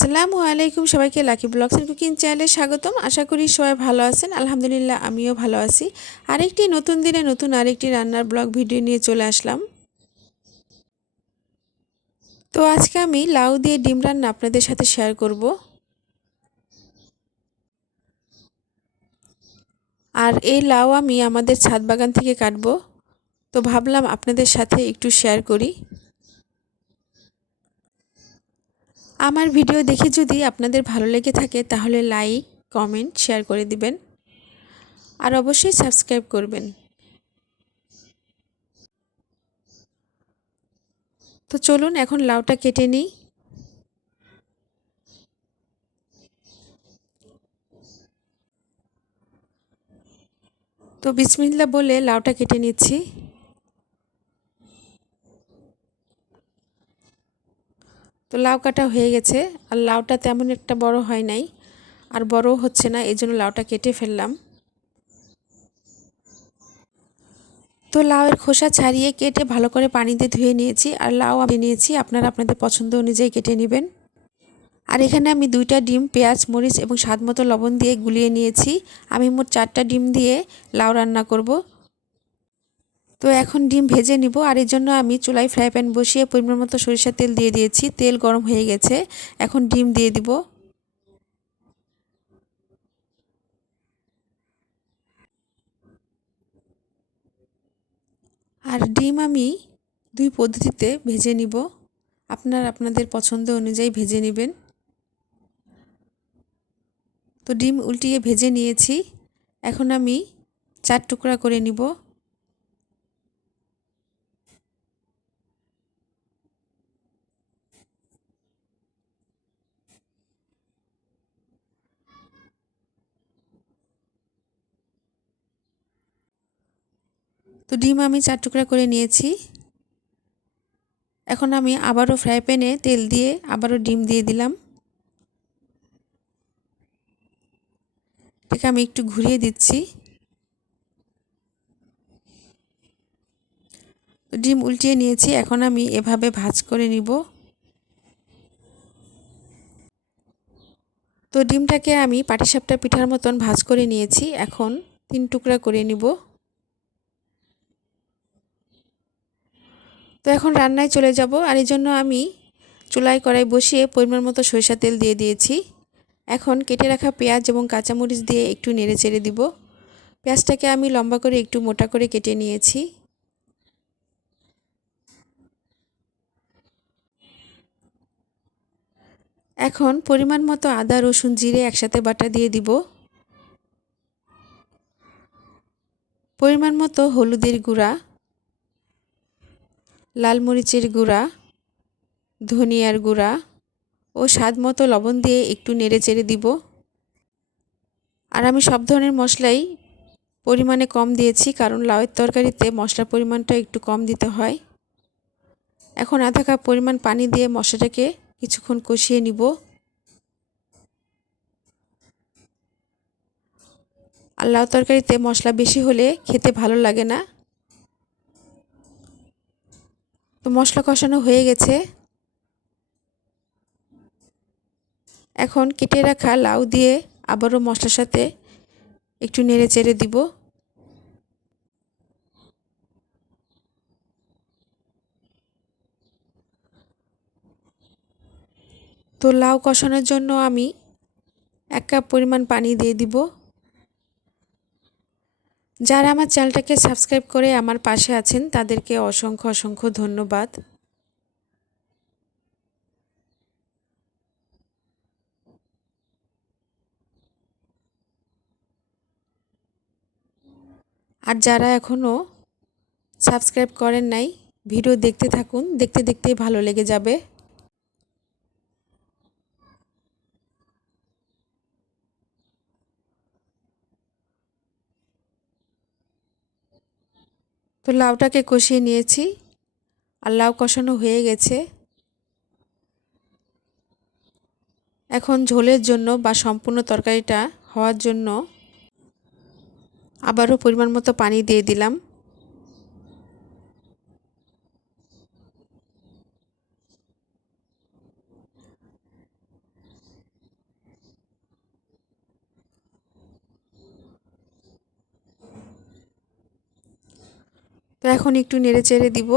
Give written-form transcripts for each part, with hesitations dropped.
আসসালামু আলাইকুম সবাইকে লাকি ব্লগস এন্ড কুকিং চ্যানেলে স্বাগতম। আশা করি সবাই ভালো আছেন। আলহামদুলিল্লাহ আমিও ভালো আছি। আরেকটি নতুন দিনে নতুন আরেকটি রান্নার ব্লগ ভিডিও নিয়ে চলে আসলাম। তো আজকে আমি লাউ দিয়ে ডিম রান্না আপনাদের সাথে শেয়ার করব। আর এই লাউ আমি আমাদের ছাদ বাগান থেকে কাটবো। তো ভাবলাম আপনাদের সাথে একটু শেয়ার করি। আমার ভিডিও দেখে যদি আপনাদের ভালো লেগে থাকে তাহলে লাইক, কমেন্ট, শেয়ার করে দিবেন। আর অবশ্যই সাবস্ক্রাইব করবেন। তো চলুন এখন লাউটা কেটে নিই। তো বিসমিল্লাহ বলে লাউটা কেটে নিচ্ছি। তো লাউ কাটা হয়ে গেছে। আর লাউটা তেমন একটা বড় হয় নাই, আর বড়ও হচ্ছে না, এই জন্য লাউটা কেটে ফেললাম। তো লাউয়ের খোসা ছাড়িয়ে কেটে ভালো করে পানিতে ধুয়ে নিয়েছি। আর লাউ আমি নিয়েছি, আপনারা আপনাদের পছন্দ অনুযায়ী কেটে নেবেন। আর এখানে আমি 2টা ডিম, পেঁয়াজ, মরিচ এবং স্বাদমতো লবণ দিয়ে গুলিয়ে নিয়েছি। আমি মোট 4টা ডিম দিয়ে লাউ রান্না করব। তো এখন ডিম ভেজে নিব। আর এর জন্য আমি চুলায় ফ্রাই প্যান বসিয়ে পরিমাণ মতো সরিষার তেল দিয়ে দিয়েছি। তেল গরম হয়ে গেছে, এখন ডিম দিয়ে দিব। আর ডিম আমি 2 পদ্ধতিতে ভেজে নিব। আপনারা আপনাদের পছন্দ অনুযায়ী ভেজে নেবেন। তো ডিম উল্টিয়ে ভেজে নিয়েছি। এখন আমি 4 টুকরা করে নিব। তো ডিম আমি 4 টুকরা করে নিয়েছি। এখন আমি আবারও ফ্রাই প্যানে তেল দিয়ে আবারও ডিম দিয়ে দিলাম। এটাকে আমি একটু ঘুরিয়ে দিচ্ছি। তো ডিম উল্টিয়ে নিয়েছি, এখন আমি এভাবে ভাজ করে নিব। তো ডিমটাকে আমি পাটিসাপটা পিঠার মতন ভাজ করে নিয়েছি। এখন 3 টুকরা করে নিব। তো এখন রান্নায় চলে যাব। আর এই জন্য আমি চুলায় কড়াই বসিয়ে পরিমাণ মতো সরিষার তেল দিয়ে দিয়েছি। এখন কেটে রাখা পেঁয়াজ এবং কাঁচামরিচ দিয়ে একটু নেড়ে চেড়ে দিব। পেঁয়াজটাকে আমি লম্বা করে একটু মোটা করে কেটে নিয়েছি। এখন পরিমাণ মতো আদা, রসুন, জিরে একসাথে বাটা দিয়ে দিব। পরিমাণ মতো হলুদের গুঁড়া, লাল মরিচের গুঁড়া, ধনিয়ার গুঁড়া ও স্বাদ মতো লবণ দিয়ে একটু নেড়ে চেড়ে দিব। আর আমি সব ধরনের মশলাই পরিমাণে কম দিয়েছি, কারণ লাউয়ের তরকারিতে মশলার পরিমাণটা একটু কম দিতে হয়। এখন আধা কাপ পরিমাণ পানি দিয়ে মশলাটাকে কিছুক্ষণ কষিয়ে নিব। আর লাউ তরকারিতে মশলা বেশি হলে খেতে ভালো লাগে না। তো মশলা কষানো হয়ে গেছে। এখন কেটে রাখা লাউ দিয়ে আবারও মশলার সাথে একটু নেড়ে চেড়ে দিব। তো লাউ কষানোর জন্য আমি 1 কাপ পরিমাণ পানি দিয়ে দিব। যারা আমার চ্যানেলটাকে সাবস্ক্রাইব করে আমার পাশে আছেন তাদেরকে অসংখ্য অসংখ্য ধন্যবাদ। আর যারা এখনও সাবস্ক্রাইব করেন নাই, ভিডিও দেখতে থাকুন, দেখতে দেখতেই ভালো লেগে যাবে। তো লাউটাকে কষিয়ে নিয়েছি। আর লাউ কষানো হয়ে গেছে। এখন ঝোলের জন্য বা সম্পূর্ণ তরকারিটা হওয়ার জন্য আবারও পরিমাণ মতো পানি দিয়ে দিলাম। তো এখন একটু নেড়ে চেড়ে দিব।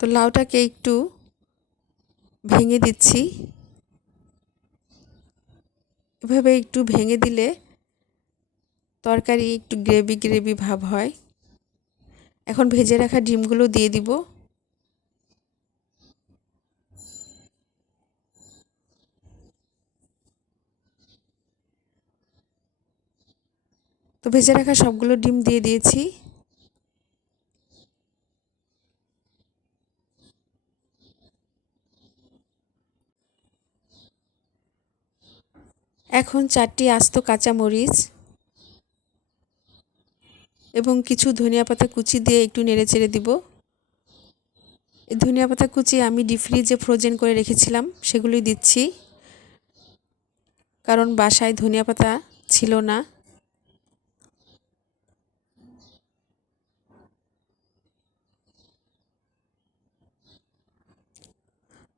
তো লাউটাকে একটু ভেঙে দিচ্ছি। এভাবে একটু ভেঙে দিলে তরকারি একটু গ্রেভি গ্রেভি ভাব হয়। এখন ভেজে রাখা ডিমগুলো দিয়ে দিব। তো ভেজে রাখা সবগুলো ডিম দিয়ে দিয়েছি। এখন 4টি আস্ত কাঁচামরিচ এবং কিছু ধনিয়া পাতা কুচি দিয়ে একটু নেড়ে চেড়ে দিব। এই ধনিয়া পাতা কুচি আমি ডিপ ফ্রিজে ফ্রোজেন করে রেখেছিলাম, সেগুলোই দিচ্ছি, কারণ বাসায় ধনিয়া পাতা ছিল না।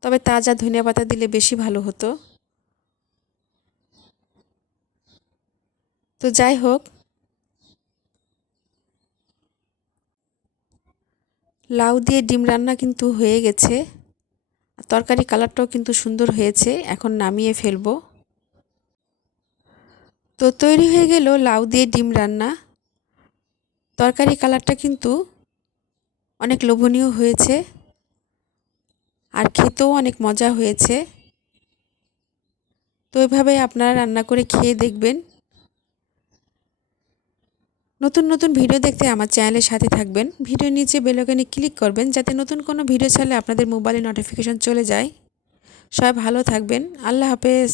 তবে তাজা ধনিয়া পাতা দিলে বেশি ভালো হতো। তো যাই হোক, লাউ দিয়ে ডিম রান্না কিন্তু হয়ে গেছে। তরকারি কালারটাও কিন্তু সুন্দর হয়েছে। এখন নামিয়ে ফেলবো। তো তৈরি হয়ে গেল লাউ দিয়ে ডিম রান্না। তরকারি কালারটা কিন্তু অনেক লোভনীয় হয়েছে আর খেতেও অনেক মজা হয়েছে। তো এভাবে আপনারা রান্না করে খেয়ে দেখবেন। নতুন নতুন ভিডিও দেখতে আমার চ্যানেলের সাথে থাকবেন। ভিডিওর নিচে বেল আইকনে ক্লিক করবেন যাতে নতুন কোনো ভিডিও ছাড়লে আপনাদের মোবাইলে নোটিফিকেশন চলে যায়। সবাই ভালো থাকবেন। আল্লাহ হাফেজ।